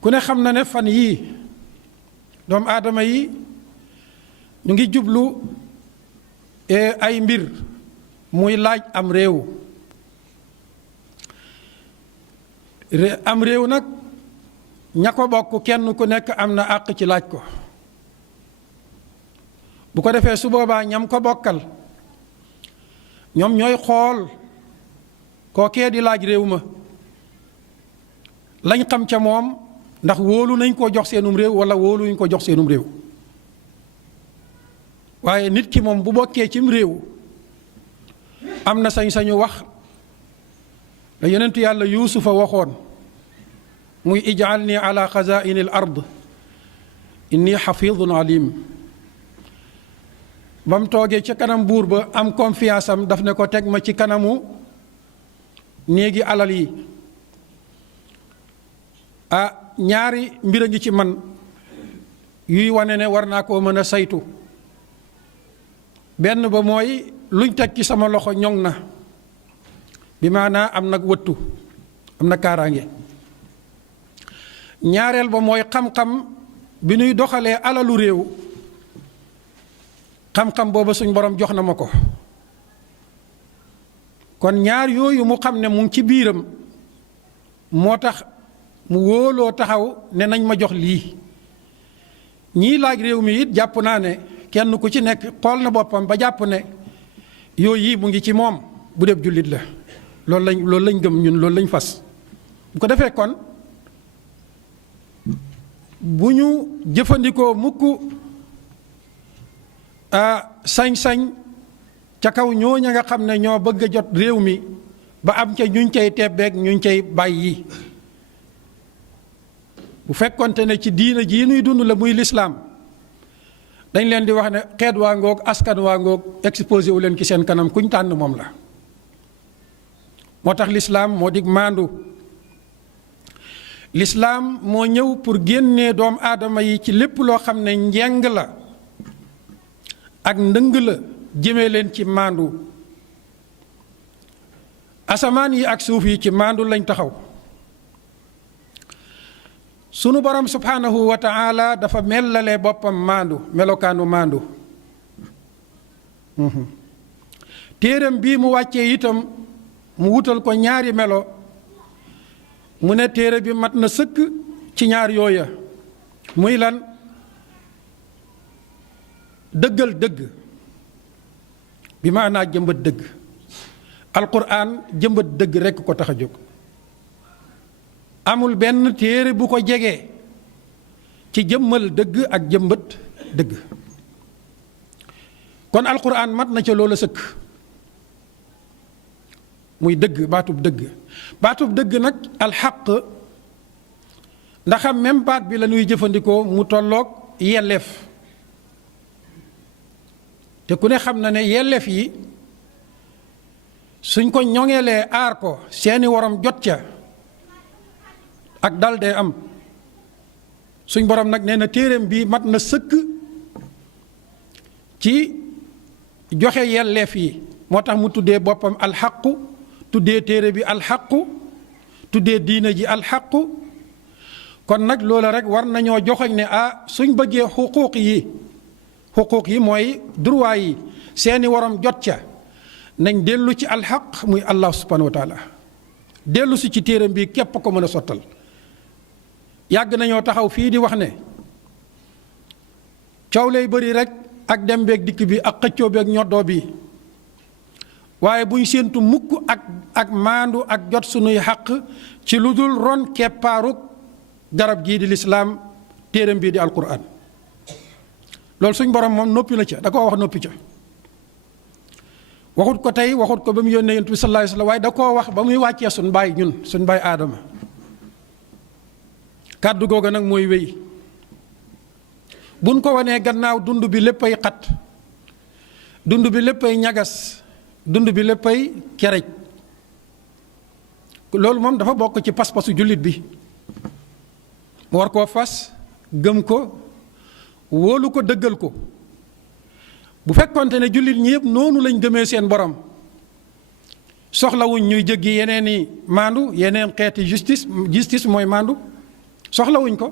ku ne xam na ne fan yii doomu aadama yi ñu ngi jublu ay mbir muy laaj am réew nag ña ko bokk kenn ku nekk am na àq ci laaj ko bu ko defee su boobaa ñam ko bokkal ñoom ñooy xool kookee di laaj réew ma lañ xam ca moom ndax wóolu nañ ko jox seenum réew wala wóoluñ ko jox seenum réew waaye nit ki moom bu bokkee cim réew am na sañ-sañu wax la yonentu yàlla yuusufa waxoon muy ij'alni ala xazaini al ard inni xafidun alim ba mu toogee ci kanam buur ba am confiance am daf ne ko teg ma ci kanamu néegi alal yi ñaari mbir a ngi ci man yuy wane ne war naa koo mën a saytu benn ba mooy luñ teg ci sama loxo ñoŋ na bi maanaa am nag wëttu am na kaaraange ñaareel ba mooy xam-xam bi nuy doxalee alalu réew xam-xam booba suñ borom jox na ma ko kon ñaar yooyu mu xam ne mu ngi ci biiram moo tax mu wóoloo taxaw ne nañ ma jox lii ñii laaj réew mi it jàpp naa ne kenn ku ci nekk xool na boppam ba jàpp ne yooyu yi mu ngi ci moom bu dee jullit la loolu lañ gëm ñun loolu lañ fas bu ko defee kon bu ñu jëfandikoo mukk sañ-sañ ca kaw ñooña nga xam ne ñoo bëgg a jot réew mi ba am ca ñuñ cay tebbeeg ñuñ cay bàyyi bu fekkonte ne ci diina jii nuy dund la muy lislaam dañ leen di wax ne xeet waa ngoog askan waa ngoog exposé wu leen ci seen kanam kuñ tànn moom la moo tax lislaam moo dig maandu lislaam moo ñëw pour génnee doomu aadama yi ci lépp loo xam ne njeng la ak ndëng la jëmee leen ci maandu asamaan yi ak suuf yi ci maandu lañ taxaw sunu borom subhanahu wa ta'ala dafa mellale boppam maandu melokaanu maandu téeram bii mu wàccee itam mu wutal ko ñaari melo mu ne téere bi mat na sëkk ci ñaar yooya muy lan dëggal dëgg bi maanaa jëmbat dëgg alquran jëmbat dëgg rekk ko tax a jóg amul benn téere bu ko jegee ci jëmmal dëgg ak jëmbat dëgg kon alquran mat na ca loola sëkk muy dëgg baatub dëgg nag alxaq ndaxam même baat bi la ñuy jëfandikoo mu tolloog yelleef te ku ne xam na ne yelleef yi suñ ko ñoŋeelee aar ko seeni worom jot ca ak dal dee am suñ borom nag nee na téereem bi mat na sëkk ci joxe yelleef yi moo tax mu tuddee boppam alxaqu tuddee téere bi alxaqu tuddee diina ji alxaqu kon nag loola rek war nañoo joxoñ ne suñ bëggee xuquuq yi mooy droit yi seeni worom jot ca nañ dellu ci alxaq muy allah subhanahu wa taala dellu si ci téereem bi képp ko mën a sottal yàgg nañoo taxaw fii di wax ne coow lay bëri rek ak dem beeg dikk bi ak xëccoo beeg ñoddoo bi waaye buñ séentu mukk ak maandu ak jot sunuy xaq ci lu dul ron keppaaruk garab gii di lislaam téeram bii di alquran loolu suñ borom moom noppi na ca da koo wax noppi ca waxut ko tey waxut ko ba mu yónnee yonent bi sallallahu alayhi wa sallam waaye da koo wax ba muy wàccee suñ baay aadama kàddu googa nag mooy wéy buñ ko wanee gannaaw dund bi léppay xat dund bi léppay ñagas dund bi léppay kerej loolu moom dafa bokk ci pas-pasu jullit bi mu war koo fas gëm ko wóolu ko dëggal ko bu fekkonte ne jullit ñi yëpp noonu lañ gëmee seen borom soxlawuñ ñuy jéggi yeneen i maandu yeneen xeeti justice mooy maandu soxlawuñ ko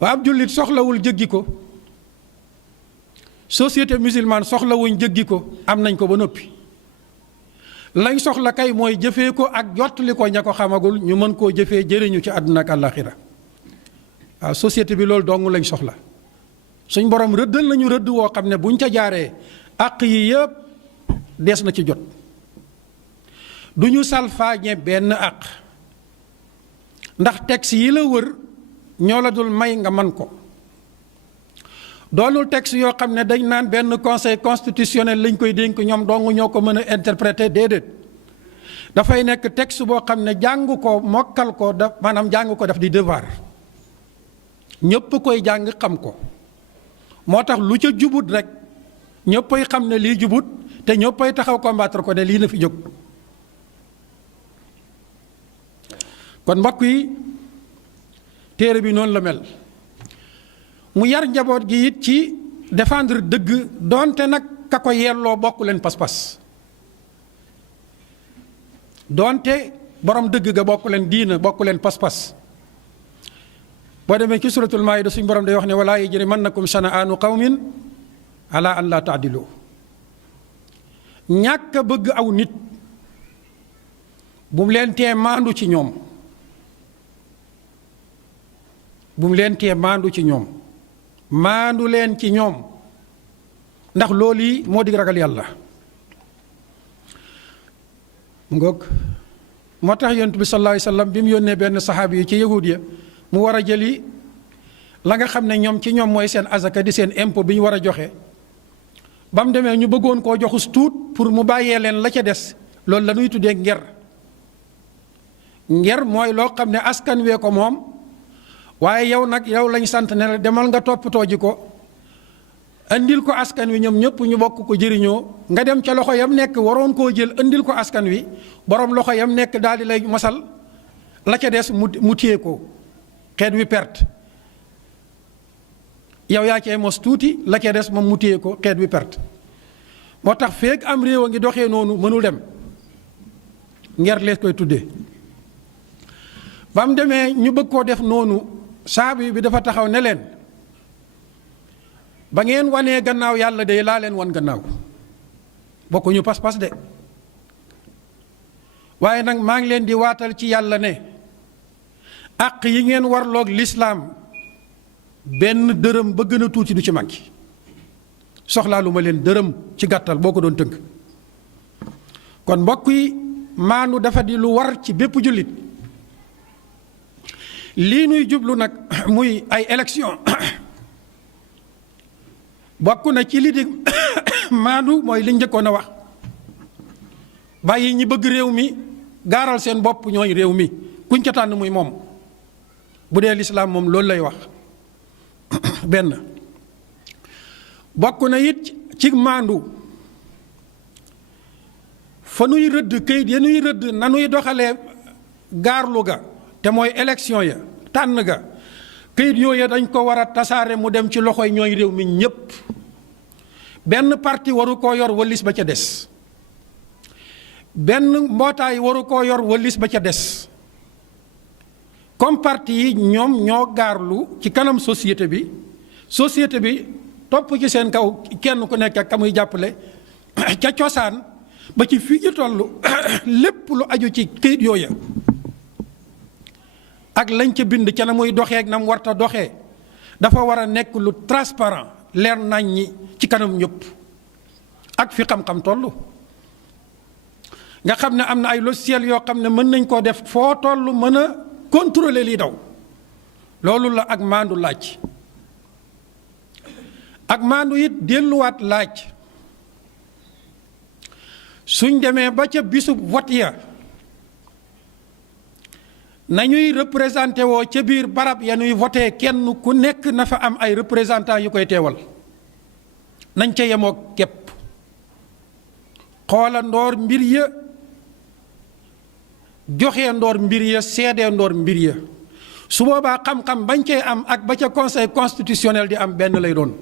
waa ab jullit soxlawul jëggi ko société musulmane soxlawuñ jëggi ko am nañ ko ba noppi lañ soxla kay mooy jëfee ko ak jottali ko ña ko xamagul ñu mën koo jëfee jëriñu ci àdduna ak àllaaxira waaw société bi loolu dong lañ soxla suñ borom rëddal nañu rëdd woo xam ne buñ ca jaaree àq yi yëpp des na ci jot du ñu salfaañe benn àq ndax texte yi la wër ñoo la dul may nga man ko doonul texte yoo xam ne dañ naan benn conseil constitutionnel lañ koy dénk ñoom dong ñoo ko mën a interpréter déedéet dafay nekk texte boo xam ne jàng ko mokkal ko maanaam jàng ko daf di devoir ñëpp koy jàng xam ko moo tax lu ca jubut rek ñëppay xam ne lii jubut te ñëppay taxaw combattre ko ne lii na fi jóg kon mbokk yi téere bi noonu la mel mu yar njaboot gi it ci défendre dëgg doonte nag ka ko yelloo bokk leen pas-pas doonte borom dëgg ga bokk leen diina bokk leen pas-pas boo demee ci suratul maayida suñ borom day wax ne walaa yajrimannakum shana'aanu qawmin ala an laa taadilu ñàkk a bëgg aw nit bu mu leen tee maandu ci ñoom bu mu leen tee maandu ci ñoom maandu leen ci ñoom ndax loolu yi moo di ragal yàlla ngoog moo tax yonent bi sallallahu alayhi wasallam bi mu yónnee benn saxaabi yi ci yahud ya mu war a jëli la nga xam ne ñoom ci ñoom mooy seen azaka di seen impôt bi ñu war a joxe ba mu demee ñu bëggoon koo joxus tuut pour mu bàyyee leen la ca des loolu la ñuy tuddee nger mooy loo xam ne askan wee ko moom waaye yow nag yow lañ sant ne la demal nga toppatoo ji ko andil ko askan wi ñoom ñëpp ñu bokk ko jëriñoo nga dem ca loxo yam nekk waroon koo jël andil ko askan wi borom loxo yam nekk daal di lay masal la ca des mu téye ko xeet wi perte yow yaa cee mos tuuti la ca des moom mu téye ko xeet wi perte moo tax feeg am réew a ngi doxee noonu mënul dem nger lees koy tuddee ba mu demee ñu bëgg koo def noonu saabi bi dafa taxaw ne leen ba ngeen wanee gannaaw yàlla de laa leen wan gannaaw bokkuñu pas-pas de waaye nag maa ngi leen di waatal ci yàlla ne àq yi ngeen warloog lislaam benn dërëm ba gën a tuuti du ci manqué soxlaalu ma leen dërëm ci gàttal boo ko doon tënk kon mbokk yi maandu dafa di lu war ci bépp jullit lii nuy jublu nag muy ay élection bokk na ci li di maandu mooy li njëkkoon a wax bàyyi ñi bëgg réew mi gaaral seen bopp ñooy réew mi kuñ ca tànn muy moom bu dee lislaam moom loolu lay wax benn bokk na it ci maandu fa nuy rëdd këyit ya nuy rëdd na nuy doxalee gaarlu ga te mooy élection ya tànn ga këyit yooyu dañ ko war a tasaare mu dem ci loxoy ñooy réew mi ñépp benn parti waru koo yor walis ba ca des benn mbootaay waru koo yor walis ba ca des comme parti yi ñoom ñoo gaarlu ci kanam société bi topp ci seen kaw kenn ku nekk ak ka muy jàppale ca cosaan ba ci fii ñu toll lépp lu aju ci këyit yooya ak lañ ca bind ca na muy doxee ak na mu warta doxee dafa war a nekk lu transparent leer nañ ñi ci kanam ñëpp ak fi xam-xam toll nga xam ne am na ay logiciel yoo xam ne mën nañ koo def foo toll mën a contrôler lii daw loolu la ak maandu laaj ak maandu it delluwaat laaj suñ demee ba ca bisub vote ya nañuy représenté woo ca biir barab ya ñuy voté kenn ku nekk na fa am ay représentants yu koy teewal nañ ca yemoo képp xoola ndoor mbir ya joxe ndoor mbir ya seedee ndoor mbir ya su boobaa xam-xam bañ cee am ak ba ca conseil constitutionnel di am benn lay doon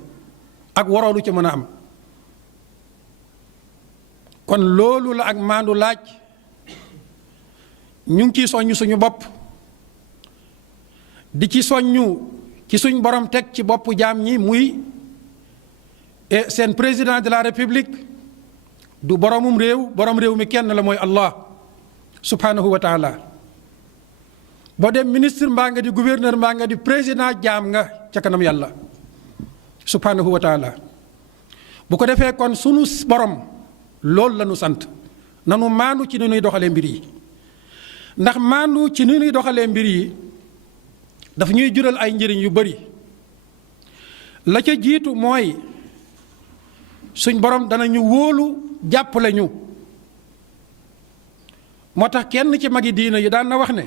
ak waroolu ca mën a am kon loolu la ak maandu laaj ñu ngi ciy soññ suñu bopp di ci soññu ci suñ borom teg ci boppu jaam ñi muy seen président de la république du boromum réew, borom réew mi kenn la mooy Allah subhanahu wa taala. boo dem ministre mbaa nga di gouverneur mbaa nga di président jaam nga ca kanam yàlla subhanahu wa taala. bu ko defee kon sunu borom loolu la nu sant nanu maandu ci ni nuy doxalee mbir yi, ndax maandu ci ni nuy doxalee mbir yi dafa ñuy jural ay njëriñ yu bari. la ca jiitu mooy suñ borom danañu wóolu jàppale ñu. moo tax kenn ci magi diina yi daan na wax ne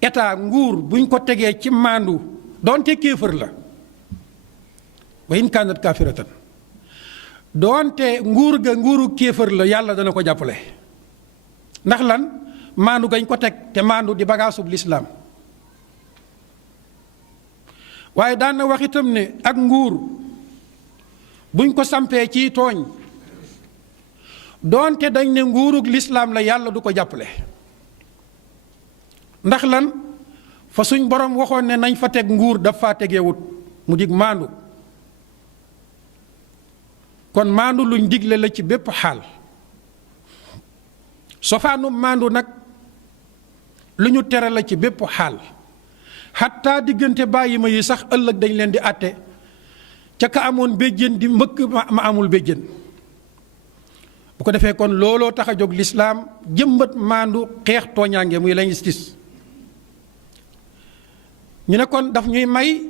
état nguur buñ ko tegee ci maandu doonte kéefër la, wa in kaanat kaafiratan, doonte nguur ga nguuru kéefër la, yàlla dana ko jàppale. ndax lan? maandu gañ ko teg, te maandu di bagaasub lislaam. waaye daan na wax itam ne ak nguur buñ ko sampee ci tooñ, doonte dañ ne nguurug lislaam la, yàlla du ko jàppale. ndax lan? fa suñ borom waxoon ne nañ fa teg nguur daf faa tegeewut mu dig maandu. kon maandu luñ digle la ci bépp xaal. sofaanu maandu nag lu ñu tere la ci bépp xaal. xattaa diggante bàyyi ma yi sax ëllëg dañ leen di àtte ca ka amoon béjjén di mbëkk ma amul béjjén. bu ko defee kon looloo tax a jóg lislaam jëmbat maandu, xeex tooñaange muy l'injustice. ñu ne kon daf ñuy may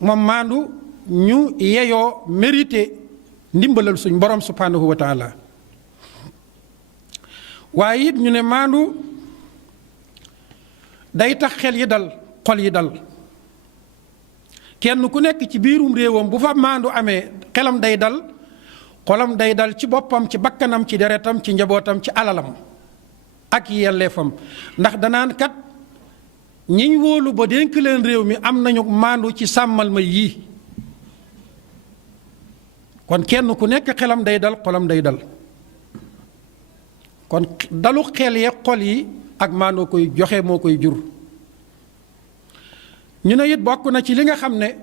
moom maandu ñu yeyoo mérité ndimbalal suñ borom subhanahu wa taala. waaye it ñu ne maandu day tax xel yi dal, xol yi dal. kenn ku nekk ci biirum réewam bu fa maandu amee xelam day dal, xolam day dal ci boppam, ci bakkanam, ci deretam, ci njabootam, ci alalam ak yelleefam. ndax danaan kat ñiñ wóolu ba dénk leen réew mi am nañu maandu ci sàmmal ma yii. kon kenn ku nekk xelam day dal, xolam day dal. kon dalu xel ye xol yi ak maandoo koy joxe moo koy jur. ñu ne it bokk na ci li nga xam ne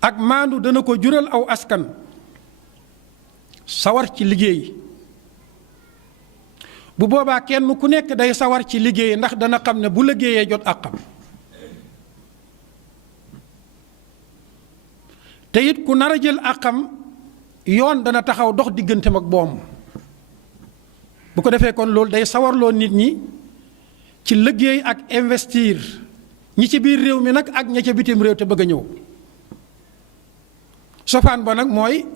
ak maandu dana ko jural aw askan, sawar ci liggéey. bu boobaa kenn ku nekk day sawar ci liggéey, ndax dana xam ne bu liggéeyee jot àqam. te it ku nar a jël àqam yoon dana taxaw dox digganteem ak boom. bu ko defee kon loolu day sawarloo nit ñi ci liggéey ak investir, ñi ci biir réew mi nag ak ña ca bitim réew te bëgg a ñëw. sofaan ba nag mooy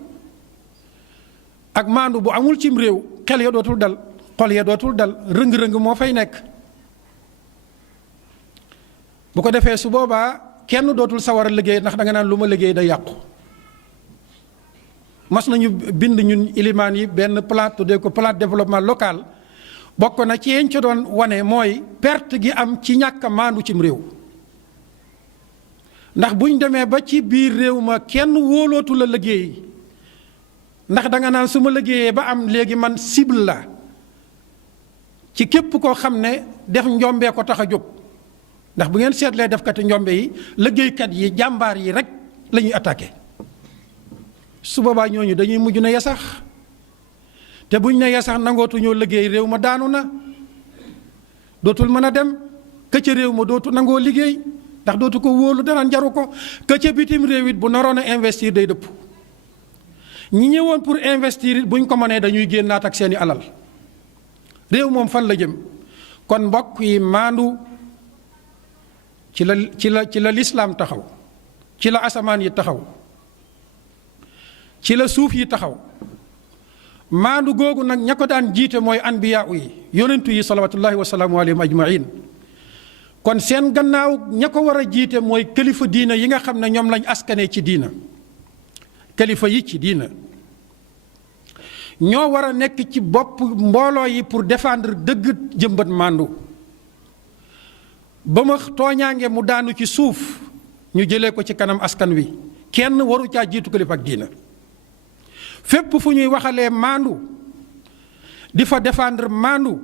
ak maandu bu amul cim réew, xel ya dootul dal, xol ya dootul dal, rëng-rëng moo fay nekk. bu ko defee su boobaa kenn dootul sawar a liggéey, ndax da nga naan lu ma liggéey day yàqu. mas nañu bind ñun ilimaan yi benn plan tuddee ko plan développement local. bokk na ci yeñ ca doon wane mooy perte gi am ci ñàkk a maandu cim réew. ndax buñ demee ba ci biir réew ma kenn wóolootu la liggéey, ndax da nga naan su ma liggéeyee ba am léegi man cible la ci képp koo xam ne def njombee ko tax a jóg. ndax bu ngeen seetlee defkati njombe yi, liggéeykat yi, jàmbaar yi rek la ñuy attaqué. su boobaa ñooñu dañuy mujj na yasax, te buñ ne yasax nangootu ñoo liggéey, réew ma daanu na, dootul mën a dem. ka ca réew ma dootu nangoo liggéey, ndax dootu ko wóolu, dara njaru ko. ka ca bitim réew it bu naroon a investir day dëpp. ñi ñëwoon pour investir it buñ ko mënee dañuy génnaat ak seeni alal. réew moom fan la jëm? kon mbokk yi, maandu ci la lislaam taxaw, ci la asamaan yi taxaw, ci la suuf yi taxaw. maandu googu nag ña ko daan jiite mooy anbiyaa yi, yonentu yi salawatullahi wasalaamu alayhim ajmain. kon seen gannaaw ña ko war a jiite mooy kilifa diina yi nga xam ne ñoom lañ askanee ci diina. kilifa yi ci diina ñoo war a nekk ci bopp mbooloo yi pour défendre dëgg, jëmbat maandu. ba ma tooñaange mu daanu ci suuf ñu jëlee ko ci kanam askan wi, kenn waru caa jiitu kilifa ak diina. fépp fu ñuy waxalee maandu, di fa défendre maandu,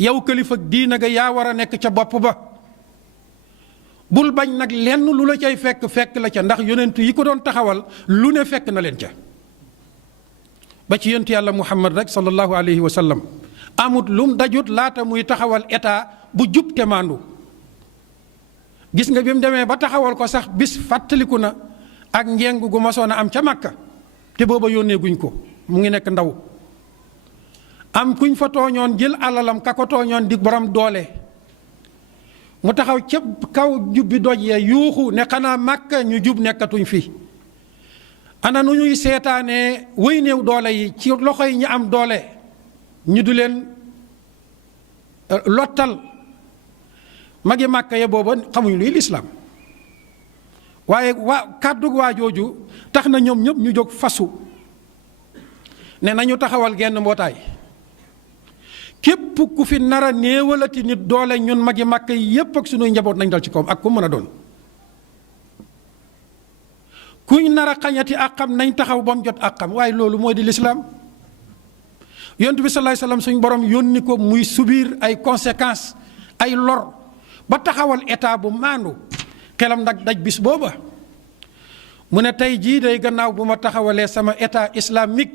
yow kilifa diina ga yaa war a nekk ca bopp ba bul bañ nag lenn lu la cay fekk la ca ndax yonentu yi ko doon taxawal lu ne fekk na leen ca ba ci yonent yàlla muhammad rek sallallahu alayhi wa sallam amut lum dajut laata muy taxawal état bu jub te maandu gis nga bi mu demee ba taxawal ko sax bis fàttaliku na ak njeng gu masoon a am ca Makka te booba yónnee guñ ko mu ngi nekk ndaw am kuñ fa tooñoon jël alalam ka ko tooñoon di borom doole mu taxaw ca kaw jubbi doj ya yuuxu ne xanaa Makka ñu jub nekkatuñ fi ana nu ñuy seetaanee wëy néew doole yi ci loxo yi ñu am doole ñu du leen lottal magi Makka ya booba xamuñu luy lislaam waaye kàddug waa jooju tax na ñoom ñëpp ñu jóg fasu ne nañu taxawal genn mbootaay képp ku fi nar a néewalati nit doole ñun magi Makka yi yépp ak sunuy njaboot nañ dal ci kawam ak ku mën a doon kuñ nar a xañati àqam nañ taxaw ba mu jot àqam waaye loolu mooy di lislaam yonent bi salaay salaam suñ borom yónni ko muy subir ay conséquences ay lor ba taxawal état bu maandu xelam nag daj bis booba mu ne tey jii day gannaaw bu ma taxawalee sama état islamique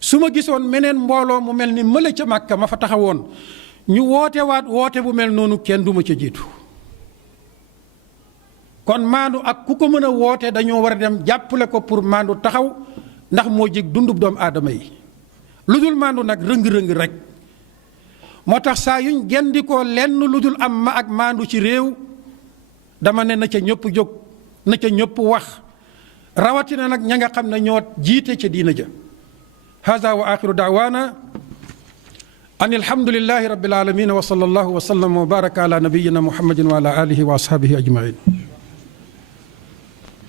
su ma gisoon meneen mbooloo mu mel ni mële ca Makka ma fa taxawoon ñu woote woote bu mel noonu kenn du ma ca jiitu kon maandu ak ku ko mën a woote dañoo war a dem jàppale ko pour maandu taxaw ndax moo jig dundub doomu aadama yi lu dul maandu nag rëng-rëng rek moo tax saa yuñ gendikoo lenn lu dul am ma ak maandu ci réew dama ne na ca ñëpp jóg na ca ñëpp wax rawatina nag ña nga xam ne ñoo jiite ca diina ja hada wa axiru daawaana an alhamdulillahi rabbil alamin wa sallallahu wa sallam wa baraka ala nabiyyina muhammadin wa ala alihi wa ashabihi ajmain